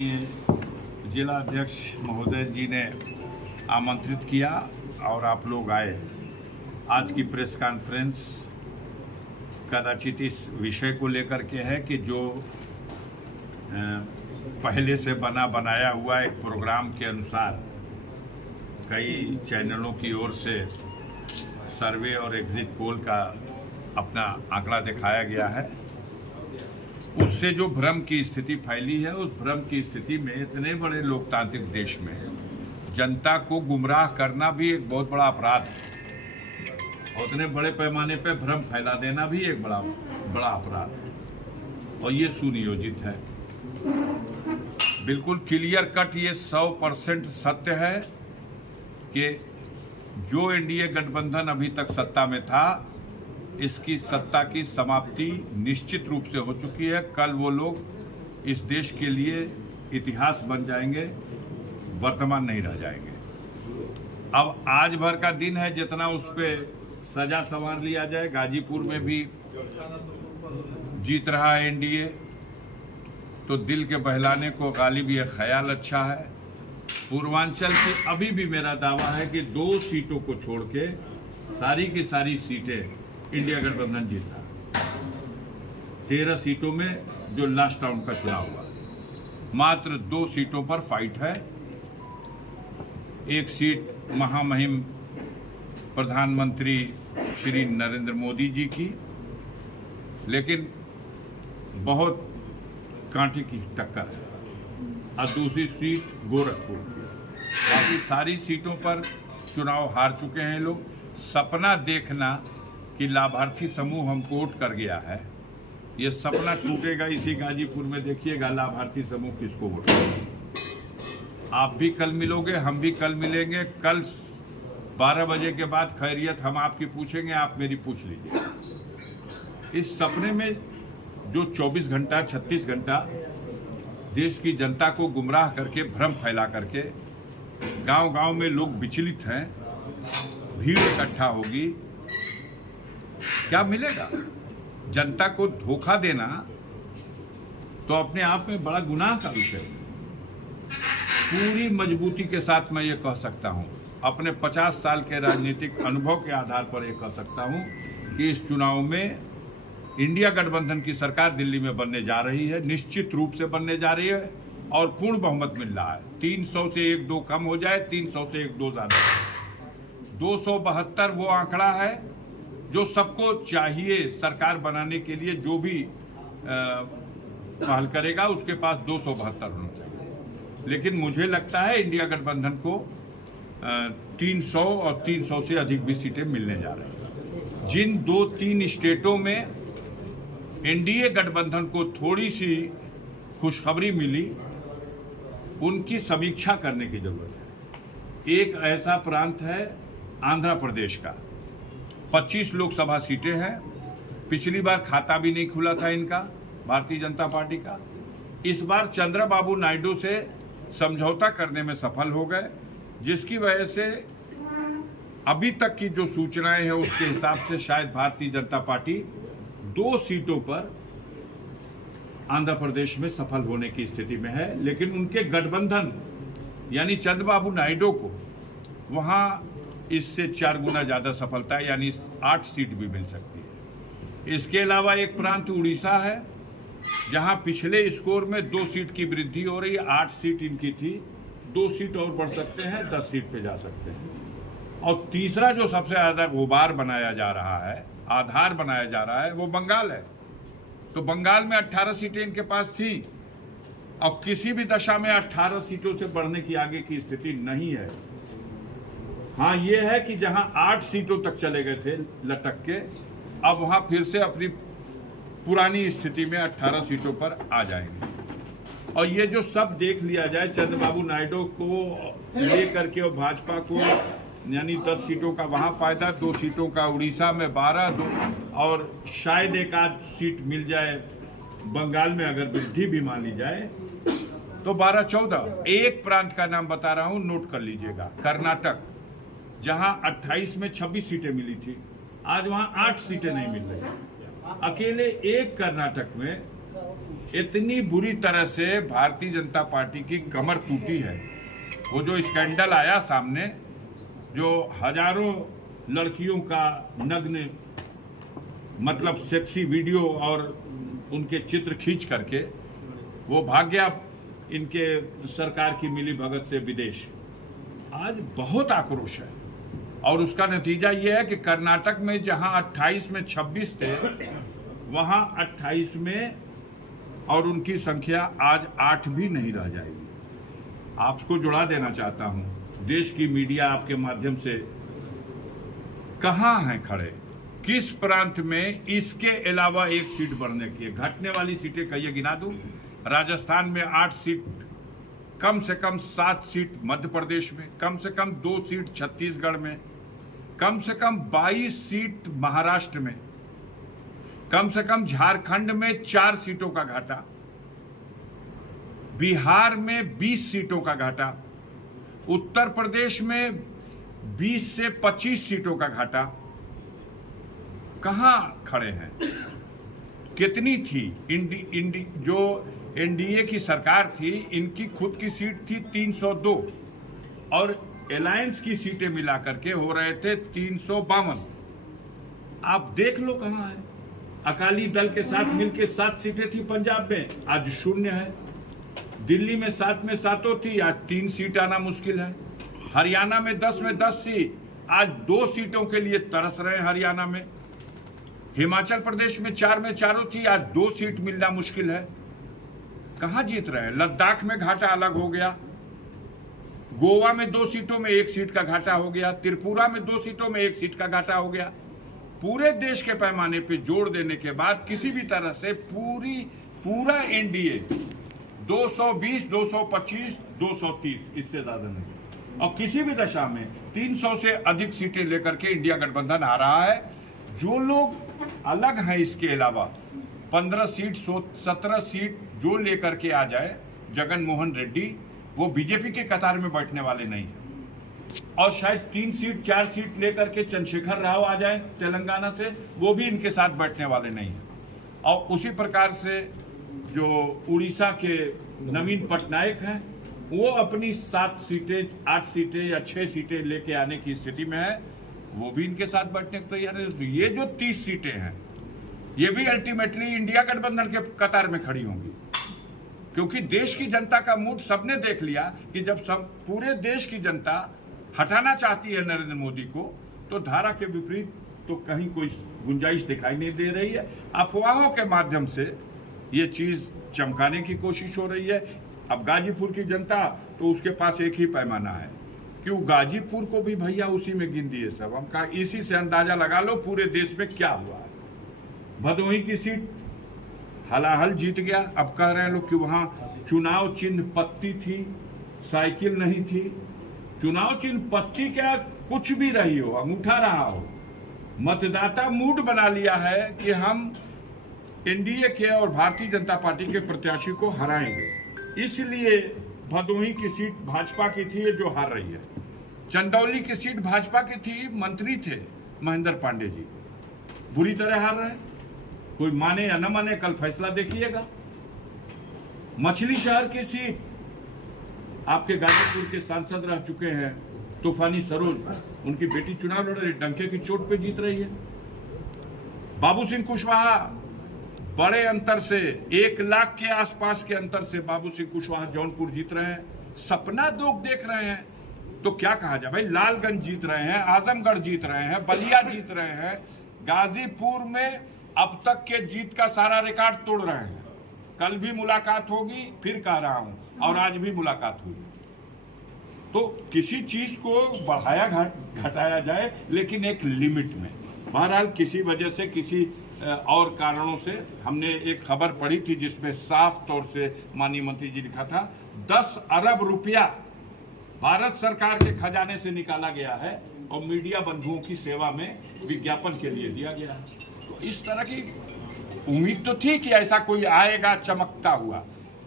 जिला अध्यक्ष महोदय जी ने आमंत्रित किया और आप लोग आए। आज की प्रेस कॉन्फ्रेंस कदाचित इस विषय को लेकर के है कि जो पहले से बनाया हुआ एक प्रोग्राम के अनुसार कई चैनलों की ओर से सर्वे और एग्जिट पोल का अपना आंकड़ा दिखाया गया है। उससे जो भ्रम की स्थिति फैली है, उस भ्रम की स्थिति में इतने बड़े लोकतांत्रिक देश में जनता को गुमराह करना भी एक बहुत बड़ा अपराध है। उतने बड़े पैमाने पर भ्रम फैला देना भी एक बड़ा अपराध है और ये सुनियोजित है। बिल्कुल क्लियर कट ये 100% सत्य है कि जो एनडीए गठबंधन अभी तक सत्ता में था, इसकी सत्ता की समाप्ति निश्चित रूप से हो चुकी है। कल वो लोग इस देश के लिए इतिहास बन जाएंगे, वर्तमान नहीं रह जाएंगे। अब आज भर का दिन है, जितना उस पर सजा संवार लिया जाए। गाजीपुर में भी जीत रहा है एनडीए, तो दिल के बहलाने को गालिब ये ख्याल अच्छा है। पूर्वांचल की अभी भी मेरा दावा है कि 2 सीटों को छोड़ के सारी की सारी सीटें इंडिया गठबंधन जीता। 13 सीटों में जो लास्ट राउंड का चुनाव हुआ, मात्र 2 सीटों पर फाइट है। एक सीट महामहिम प्रधानमंत्री श्री नरेंद्र मोदी जी की, लेकिन बहुत कांटे की टक्कर है, और दूसरी सीट गोरखपुर की। बाकी सारी सीटों पर चुनाव हार चुके हैं लोग। सपना देखना कि लाभार्थी समूह हमको वोट कर गया है, ये सपना टूटेगा इसी गाजीपुर में। देखिएगा लाभार्थी समूह किसको वोट करेगा। आप भी कल मिलोगे, हम भी कल मिलेंगे। कल 12 बजे के बाद खैरियत हम आपकी पूछेंगे, आप मेरी पूछ लीजिए। इस सपने में जो 24 घंटा 36 घंटा देश की जनता को गुमराह करके, भ्रम फैला करके गांव-गांव में लोग विचलित हैं, भीड़ इकट्ठा होगी, क्या मिलेगा? जनता को धोखा देना तो अपने आप में बड़ा गुनाह का विषय है। पूरी मजबूती के साथ मैं ये कह सकता हूँ, अपने 50 साल के राजनीतिक अनुभव के आधार पर ये कह सकता हूँ कि इस चुनाव में इंडिया गठबंधन की सरकार दिल्ली में बनने जा रही है, निश्चित रूप से बनने जा रही है और पूर्ण बहुमत मिल रहा है। 300 से 1-2 कम हो जाए, 300 से 1-2 ज्यादा। 272 वो आंकड़ा है जो सबको चाहिए। सरकार बनाने के लिए जो भी पहल करेगा उसके पास 272 होना चाहिए, लेकिन मुझे लगता है इंडिया गठबंधन को 300 और 300 से अधिक भी सीटें मिलने जा रही हैं। जिन 2-3 स्टेटों में एनडीए गठबंधन को थोड़ी सी खुशखबरी मिली, उनकी समीक्षा करने की जरूरत है। एक ऐसा प्रांत है आंध्र प्रदेश का, 25 लोकसभा सीटें हैं। पिछली बार खाता भी नहीं खुला था इनका, भारतीय जनता पार्टी का। इस बार चंद्रबाबू नायडू से समझौता करने में सफल हो गए, जिसकी वजह से अभी तक की जो सूचनाएं हैं उसके हिसाब से शायद भारतीय जनता पार्टी 2 सीटों पर आंध्र प्रदेश में सफल होने की स्थिति में है। लेकिन उनके गठबंधन यानी चंद्रबाबू नायडू को वहां इससे 4 गुना ज्यादा सफलता है, यानी 8 सीट भी मिल सकती है। इसके अलावा एक प्रांत उड़ीसा है, जहां पिछले स्कोर में 2 सीट की वृद्धि हो रही है। 8 सीट इनकी थी, 2 सीट और बढ़ सकते हैं, 10 सीट पे जा सकते हैं। और तीसरा जो सबसे ज्यादा गुबार बनाया जा रहा है, आधार बनाया जा रहा है, वो बंगाल है। तो बंगाल में 18 सीटें इनके पास थी और किसी भी दशा में 18 सीटों से बढ़ने की आगे की स्थिति नहीं है। हाँ, ये है कि जहां 8 सीटों तक चले गए थे लटक के, अब वहां फिर से अपनी पुरानी स्थिति में 18 सीटों पर आ जाएंगे। और ये जो सब देख लिया जाए, चंद्रबाबू नायडू को लेकर के और भाजपा को, यानी 10 सीटों का वहां फायदा, 2 सीटों का उड़ीसा में, 12 और शायद एक आध सीट मिल जाए बंगाल में, अगर वृद्धि भी मान ली जाए तो 12-14। एक प्रांत का नाम बता रहा हूं, नोट कर लीजिएगा, कर्नाटक, जहां 28 में 26 सीटें मिली थी, आज वहां 8 सीटें नहीं मिल रही। अकेले एक कर्नाटक में इतनी बुरी तरह से भारतीय जनता पार्टी की कमर टूटी है। वो जो स्कैंडल आया सामने, जो हजारों लड़कियों का नग्न मतलब सेक्सी वीडियो और उनके चित्र खींच करके वो भाग गया इनके सरकार की मिली भगत से विदेश। आज बहुत आक्रोश है और उसका नतीजा ये है कि कर्नाटक में जहां 28 में 26 थे, वहां 28 में और उनकी संख्या आज 8 भी नहीं रह जाएगी। आपको जुड़ा देना चाहता हूं, देश की मीडिया आपके माध्यम से कहां है खड़े, किस प्रांत में इसके अलावा एक सीट बढ़ने की, घटने वाली सीटें कहिए गिना दूं। राजस्थान में 8 सीट, कम से कम 7 सीट मध्य प्रदेश में, कम से कम 2 सीट छत्तीसगढ़ में, कम से कम 22 सीट महाराष्ट्र में, कम से कम झारखंड में 4 सीटों का घाटा, बिहार में 20 सीटों का घाटा, उत्तर प्रदेश में 20 से 25 सीटों का घाटा। कहां खड़े हैं? कितनी थी जो एनडीए की सरकार थी, इनकी खुद की सीट थी 302 और अलायंस की सीटें मिला करके हो रहे थे 352। आप देख लो कहां है। अकाली दल के साथ मिलके 7 सीटें थी पंजाब में, आज 0 है। दिल्ली में 7 में 7 थी, आज 3 सीट आना मुश्किल है। हरियाणा में 10 थी, आज 2 सीटों के लिए तरस रहे हैं हरियाणा में। हिमाचल प्रदेश में 4 थी, आज 2 सीट मिलना मुश्किल है। कहां जीत रहे हैं? लद्दाख में घाटा अलग हो गया, गोवा में 2 सीटों में 1 सीट का घाटा हो गया, त्रिपुरा में 2 सीटों में 1 सीट का घाटा हो गया। पूरे देश के पैमाने पे जोड़ देने के बाद किसी भी तरह से पूरा एनडीए 220, 225, 230, इससे ज्यादा नहीं, और किसी भी दशा में 300 से अधिक सीटें लेकर के इंडिया गठबंधन आ रहा है। जो लोग अलग हैं इसके अलावा 15 सीट 17 सीट जो लेकर के आ जाए जगन मोहन रेड्डी, वो बीजेपी के कतार में बैठने वाले नहीं है। और शायद 3 सीट 4 सीट लेकर के चंद्रशेखर राव आ जाए तेलंगाना से, वो भी इनके साथ बैठने वाले नहीं है। और उसी प्रकार से जो उड़ीसा के नवीन पटनायक हैं, वो अपनी 7 सीटें 8 सीटें या 6 सीटें लेके आने की स्थिति में है, वो भी इनके साथ बैठने को तैयार है। ये जो 30 सीटें हैं, ये भी अल्टीमेटली इंडिया गठबंधन के कतार में खड़ी होंगी, क्योंकि देश की जनता का मूड सबने देख लिया कि जब सब पूरे देश की जनता हटाना चाहती है नरेंद्र मोदी को, तो धारा के विपरीत तो कहीं कोई गुंजाइश दिखाई नहीं दे रही है। अफवाहों के माध्यम से ये चीज चमकाने की कोशिश हो रही है। अब गाजीपुर की जनता तो उसके पास एक ही पैमाना है, क्यों गाजीपुर को भी भैया उसी में गिन दिए सब। हम कहा इसी से अंदाजा लगा लो पूरे देश में क्या हुआ है। भदोही की सीट हलाहल जीत गया। अब कह रहे हैं लोग कि वहां चुनाव चिन्ह पत्ती थी, साइकिल नहीं थी। चुनाव चिन्ह पत्ती क्या, कुछ भी रही हो, अंगूठा रहा हो, मतदाता मूड बना लिया है कि हम एनडीए के और भारतीय जनता पार्टी के प्रत्याशी को हराएंगे। इसलिए भदोही की सीट भाजपा की थी, जो हार रही है। चंदौली की सीट भाजपा की थी, मंत्री थे महेंद्र पांडे जी, बुरी तरह हार रहे हैं। कोई माने या न माने, कल फैसला देखिएगा। मछली शहर की सीट आपके गाजीपुर के सांसद रह चुके हैं तूफानी सरोज, उनकी बेटी चुनाव लड़ रही, डंके की चोट पे जीत रही है। बाबू सिंह कुशवाहा बड़े अंतर से 1 लाख के आसपास के अंतर से बाबू सिंह कुशवाहा जौनपुर जीत रहे हैं। सपना लोग देख रहे हैं तो क्या कहा जाए भाई। लालगंज जीत रहे हैं, आजमगढ़ जीत रहे हैं, बलिया जीत रहे हैं, गाजीपुर में अब तक के जीत का सारा रिकॉर्ड तोड़ रहे हैं। कल भी मुलाकात होगी, फिर कह रहा हूं, और आज भी मुलाकात हुई। तो किसी चीज को बढ़ाया घटाया जाए, लेकिन एक लिमिट में। बहरहाल किसी वजह से, किसी और कारणों से हमने एक खबर पढ़ी थी जिसमें साफ तौर से माननीय मंत्री जी लिखा था 10 अरब रुपया भारत सरकार के खजाने से निकाला गया है और मीडिया बंधुओं की सेवा में विज्ञापन के लिए दिया गया। तो इस तरह की उम्मीद तो थी कि ऐसा कोई आएगा चमकता हुआ,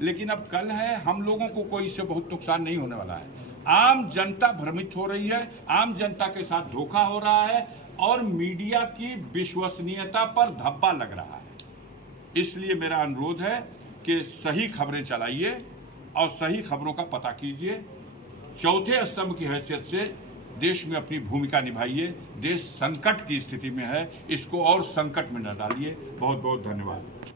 लेकिन अब कल है, हम लोगों को कोई इससे बहुत नुकसान नहीं होने वाला है। आम जनता भ्रमित हो रही है, आम जनता के साथ धोखा हो रहा है और मीडिया की विश्वसनीयता पर धब्बा लग रहा है। इसलिए मेरा अनुरोध है कि सही खबरें चलाइए और सही खबरों का पता कीजिए। चौथे स्तंभ की हैसियत से देश में अपनी भूमिका निभाइए। देश संकट की स्थिति में है, इसको और संकट में न डालिए। बहुत बहुत धन्यवाद।